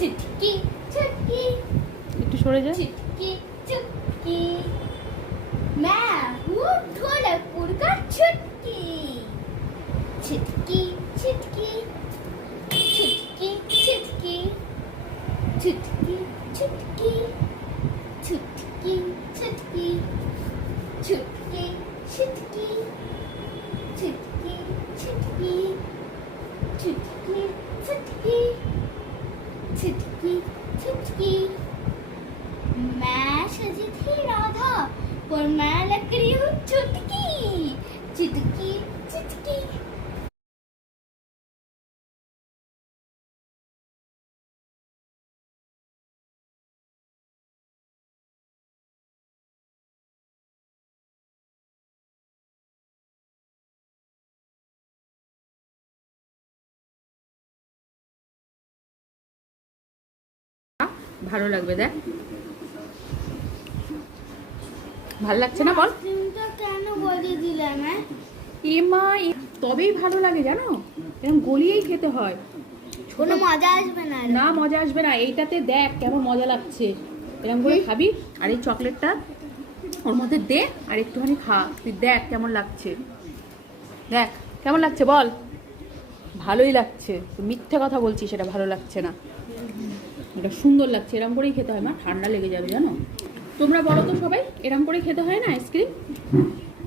ছিটকি ছিটকি একটু সরে যা। ছিটকি ছিটকি মা হুট ধরে কুরকা ছিটকি ছিটকি ছিটকি ছিটকি ছিটকি ছিটকি ছিটকি ছিটকি ছিটকি ছিটকি ছিটকি ছিটকি ছিটকি ছিটকি ছিটকি छिटकी छिटकी। मैं सजी थी राधा पर मैं लकड़ी हूँ ভালো লাগবে দেখ। ভালো লাগছে না বল? কেন দিলাম হ্যাঁ? তবেই ভালো লাগে জানো? এরকম গলিয়েই খেতে হয়। কোনো মজা আসবে না না মজা আসবে না। এইটাতে দেখ কেমন মজা লাগছে। এরকম করে খাবি আর এই চকলেটটা ওর মধ্যে দে আর একটুখানি খা। তুই দেখ কেমন লাগছে। দেখ কেমন লাগছে বল? ভালোই লাগছে। মিথ্যে কথা বলছিস সেটা ভালো লাগছে না। এটা সুন্দর লাগছে, এরম করেই খেতে হয় মা, ঠান্ডা লেগে যাবে জানো? তোমরা বলো তো সবাই, এরম করেই খেতে হয় না আইসক্রিম